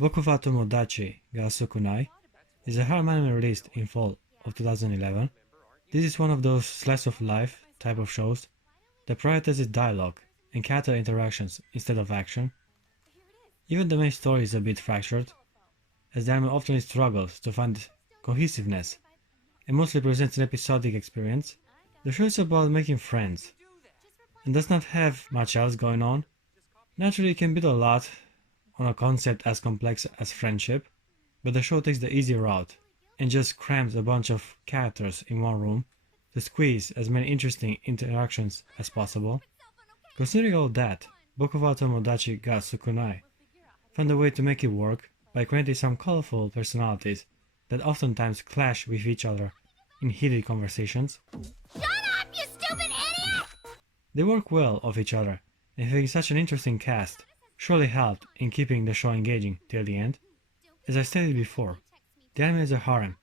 Boku wa Tomodachi ga Sukunai is a harem anime released in fall of 2011. This is one of those slice of life type of shows that prioritizes dialogue and character interactions instead of action. Even the main story is a bit fractured, as the anime often struggles to find cohesiveness and mostly presents an episodic experience. The show is about making friends and does not have much else going on. Naturally, it can build a lot on a concept as complex as friendship, but the show takes the easy route and just crams a bunch of characters in one room to squeeze as many interesting interactions as possible. Considering all that, Boku wa Tomodachi ga Sukunai found a way to make it work by creating some colorful personalities that oftentimes clash with each other in heated conversations. Shut up, you stupid idiot! They work well off each other, and having such an interesting cast surely helped in keeping the show engaging till the end. As I stated before, the anime is a harem,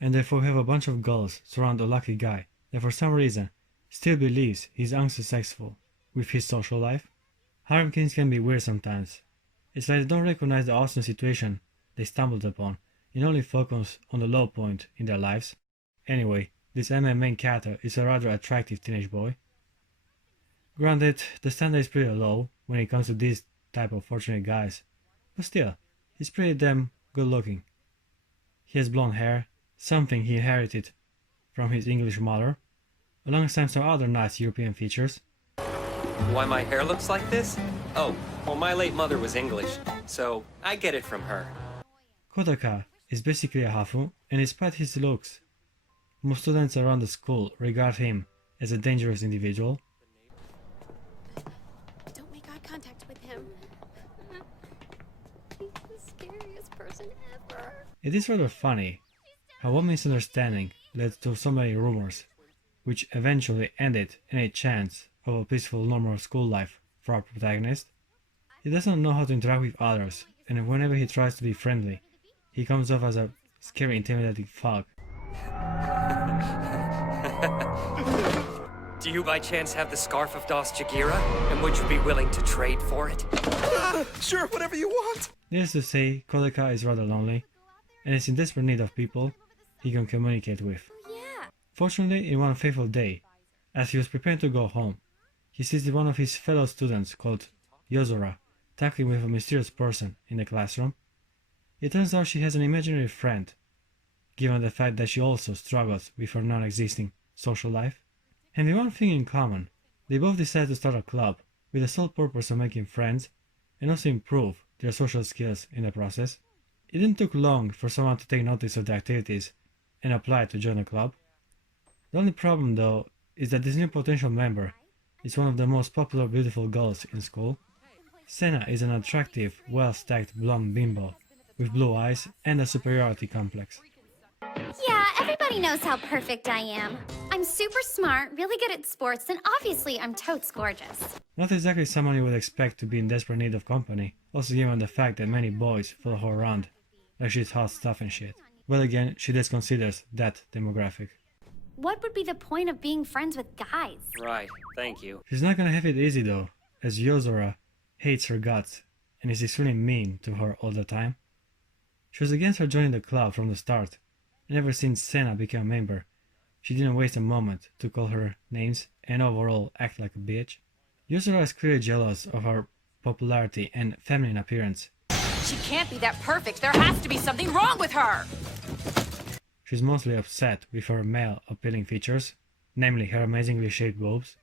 and therefore we have a bunch of girls surround a lucky guy that for some reason still believes he's unsuccessful with his social life. Harem kings can be weird sometimes. It's like they don't recognize the awesome situation they stumbled upon and only focus on the low point in their lives. Anyway, this anime main character is a rather attractive teenage boy. Granted, the standard is pretty low when it comes to these type of fortunate guys, but still, he's pretty damn good looking. He has blonde hair, something he inherited from his English mother, alongside some other nice European features. Why my hair looks like this? Oh, well, my late mother was English, so I get it from her. Kotaka is basically a hafu, and despite his looks, most students around the school regard him as a dangerous individual. Don't make eye contact with him. He's the scariest person ever. It is rather funny how one misunderstanding led to so many rumors, which eventually ended in a chance of a peaceful normal school life for our protagonist. He doesn't know how to interact with others, and whenever he tries to be friendly, he comes off as a scary, intimidating fuck. Do you by chance have the scarf of Das Jagira? And would you be willing to trade for it? Sure, whatever you want. Needless to say, Kodaka is rather lonely, and is in desperate need of people he can communicate with. Yeah. Fortunately, in one fateful day, as he was preparing to go home, he sees one of his fellow students called Yozora tackling with a mysterious person in the classroom. It turns out she has an imaginary friend, given the fact that she also struggles with her non-existing social life. Having one thing in common, they both decide to start a club with the sole purpose of making friends and also improve their social skills in the process. It didn't take long for someone to take notice of the activities and apply to join the club. The only problem though is that this new potential member is one of the most popular beautiful girls in school. Sena is an attractive, well-stacked blonde bimbo with blue eyes and a superiority complex. Yeah, everybody knows how perfect I am. I'm super smart, really good at sports, and obviously I'm totes gorgeous. Not exactly someone you would expect to be in desperate need of company, also given the fact that many boys follow her around like she's hot stuff and shit. But again, she just considers that demographic. What would be the point of being friends with guys? Right, thank you. She's not gonna have it easy though, as Yozora hates her guts and is extremely mean to her all the time. She was against her joining the club from the start, and ever since Sena became a member, she didn't waste a moment to call her names and overall act like a bitch. Yozora is clearly jealous of her popularity and feminine appearance. She can't be that perfect. There has to be something wrong with her! She's mostly upset with her male appealing features, namely her amazingly shaped boobs.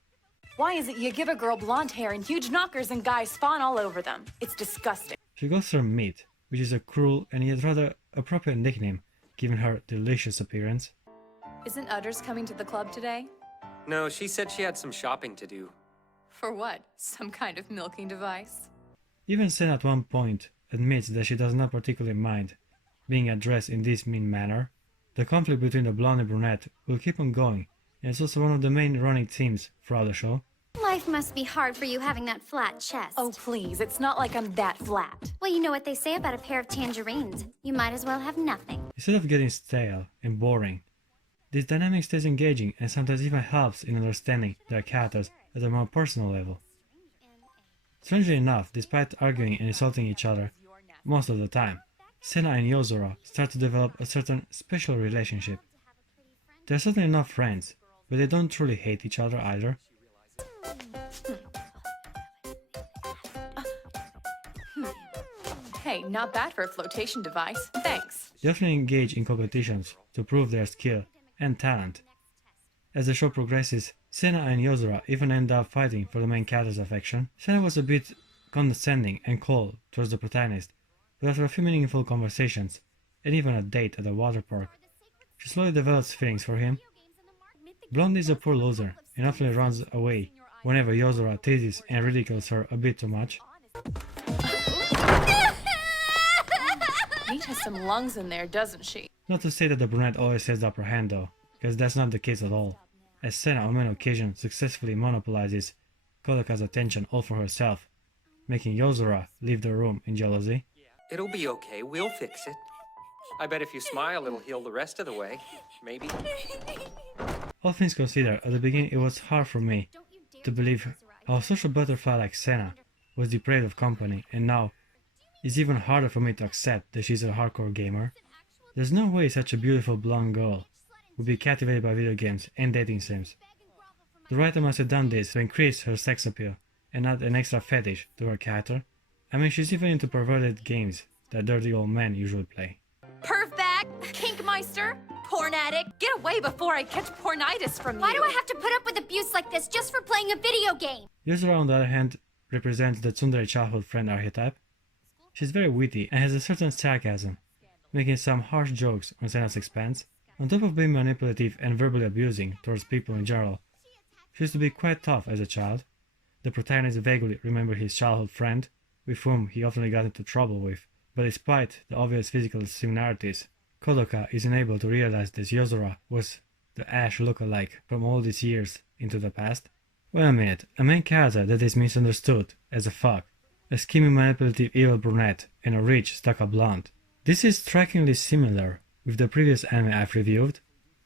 Why is it you give a girl blonde hair and huge knockers and guys spawn all over them? It's disgusting. She calls her Meat, which is a cruel and yet rather appropriate nickname given her delicious appearance. Isn't Udders coming to the club today? No, she said she had some shopping to do. For what? Some kind of milking device? Even Sen at one point admits that she does not particularly mind being addressed in this mean manner. The conflict between the blonde and brunette will keep on going, and it's also one of the main running themes throughout the show. Life must be hard for you having that flat chest. Oh, please, it's not like I'm that flat. Well, you know what they say about a pair of tangerines. You might as well have nothing. Instead of getting stale and boring, this dynamic stays engaging and sometimes even helps in understanding their characters at a more personal level. Strangely enough, despite arguing and insulting each other most of the time, Sena and Yozora start to develop a certain special relationship. They're certainly not friends, but they don't truly hate each other either. Hey, not bad for a flotation device. Thanks. They often engage in competitions to prove their skill and talent. As the show progresses, Sena and Yozora even end up fighting for the main character's affection. Sena was a bit condescending and cold towards the protagonist, but after a few meaningful conversations, and even a date at a water park, she slowly develops feelings for him. Blondie is a poor loser and often runs away whenever Yozora teases and ridicules her a bit too much. Meat has some lungs in there, doesn't she? Not to say that the brunette always has the upper hand though, because that's not the case at all, as Sena on many occasions successfully monopolizes Kodoka's attention all for herself, making Yozora leave the room in jealousy. It'll be okay. We'll fix it. I bet if you smile, it'll heal the rest of the way. Maybe. All things considered, at the beginning it was hard for me to believe how a social butterfly like Sena was deprived of company, and now it's even harder for me to accept that she's a hardcore gamer. There's no way such a beautiful blonde girl would be captivated by video games and dating sims. The writer must have done this to increase her sex appeal and add an extra fetish to her character. I mean, she's even into perverted games that dirty old men usually play. Perv bag, kinkmeister, porn addict. Get away before I catch pornitis from you. Why do I have to put up with abuse like this just for playing a video game? Yuzura, on the other hand, represents the tsundere childhood friend archetype. She's very witty and has a certain sarcasm, making some harsh jokes on Sena's expense. On top of being manipulative and verbally abusing towards people in general, she used to be quite tough as a child. The protagonist vaguely remembers his childhood friend, with whom he often got into trouble with, but despite the obvious physical similarities, Kodoka is unable to realize that Yozora was the Ash look-alike from all these years into the past. Wait a minute, a main character that is misunderstood as a fuck, a scheming manipulative evil brunette, and a rich stuck-up blonde. This is strikingly similar with the previous anime I've reviewed,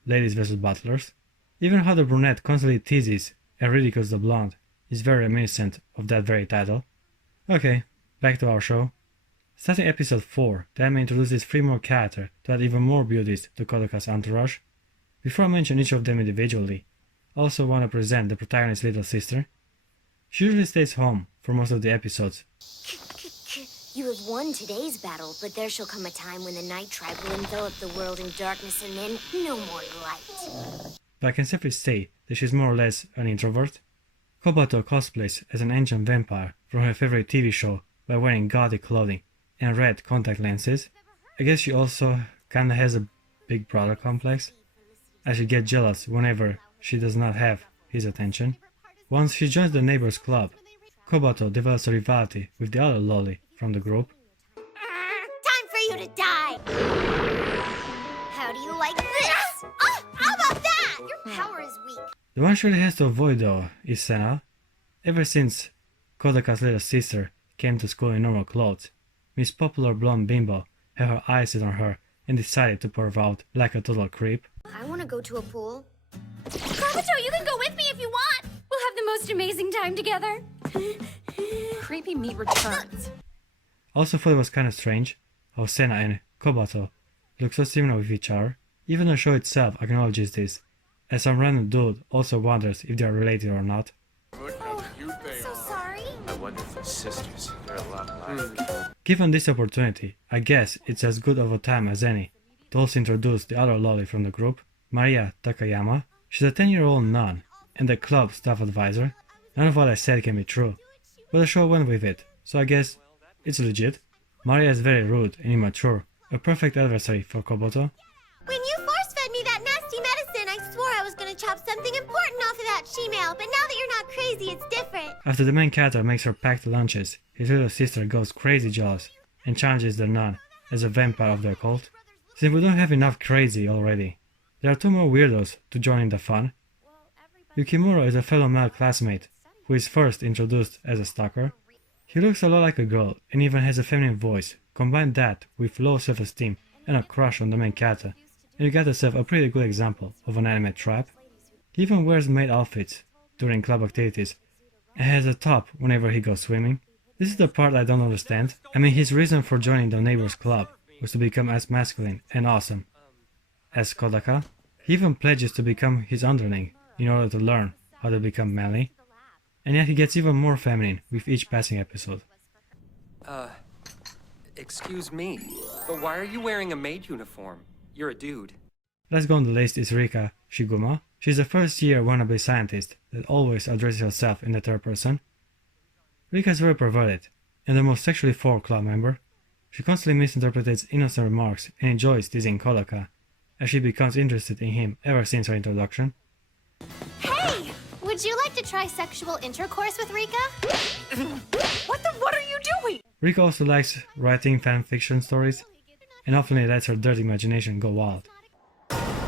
Ladies vs. Butlers. Even how the brunette constantly teases and ridicules the blonde is very reminiscent of that very title. Okay, back to our show. Starting episode 4, the anime introduces 3 more characters to add even more beauties to Kodoka's entourage. Before I mention each of them individually, I also want to present the protagonist's little sister. She usually stays home for most of the episodes. You have won today's battle, but there shall come a time when the Night Tribe will envelop the world in darkness and then no more light. But I can safely say that she's more or less an introvert. Kobato cosplays as an ancient vampire from her favorite TV show by wearing gaudy clothing and red contact lenses. I guess she also kinda has a big brother complex, as she gets jealous whenever she does not have his attention. Once she joins the neighbor's club, Kobato develops a rivalry with the other loli from the group. Time for you to die! How do you like this? Oh, how about that? Your power is weak. The one she really has to avoid though is Sena. Ever since Kodoka's little sister came to school in normal clothes, Miss Popular Blonde Bimbo had her eyes set on her and decided to perv out like a total creep. I want to go to a pool. Kabuto, you can go with me if you want. We'll have the most amazing time together. Creepy meat returns. I also thought it was kinda strange how Sena and Kobato look so similar with each other. Even the show itself acknowledges this, as some random dude also wonders if they are related or not. So sorry. I wonder if they're sisters. They're a lot alike. Given this opportunity, I guess it's as good of a time as any to also introduce the other loli from the group, Maria Takayama. She's a 10-year-old nun and the club staff advisor. None of what I said can be true, but the show went with it, so I guess it's legit. Maria is very rude and immature, a perfect adversary for Kobato. When you force-fed me that nasty medicine, I swore I was going to chop something important off of that she-male, but now that you're not crazy, it's different. After the main character makes her packed lunches, his little sister goes crazy jealous and challenges the nun as a vampire of their cult. Since we don't have enough crazy already, there are 2 more weirdos to join in the fun. Yukimuro is a fellow male classmate who is first introduced as a stalker. He looks a lot like a girl and even has a feminine voice. Combine that with low self-esteem and a crush on the main character, and you got yourself a pretty good example of an anime trap. He even wears maid outfits, during club activities and has a top whenever he goes swimming. This is the part I don't understand. I mean, his reason for joining the neighbor's club was to become as masculine and awesome as Kodaka. He even pledges to become his underling in order to learn how to become manly, and yet he gets even more feminine with each passing episode. Excuse me, but why are you wearing a maid uniform? You're a dude. Let's go on the list is Rika Shiguma. She's a first-year wannabe scientist that always addresses herself in the third person. Rika is very perverted and the most sexually forward club member. She constantly misinterprets innocent remarks and enjoys teasing Kodaka, as she becomes interested in him ever since her introduction. Hey! Would you like to try sexual intercourse with Rika? What are you doing? Rika also likes writing fan fiction stories and often lets her dirty imagination go wild.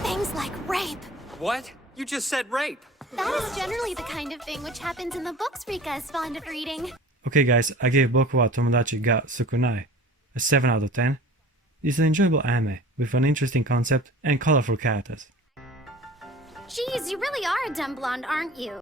Things like rape. What? You just said rape. That is generally the kind of thing which happens in the books Rika is fond of reading. Okay guys, I gave Boku wa Tomodachi ga Sukunai a 7 out of 10. It's an enjoyable anime with an interesting concept and colorful characters. Geez, you really are a dumb blonde, aren't you?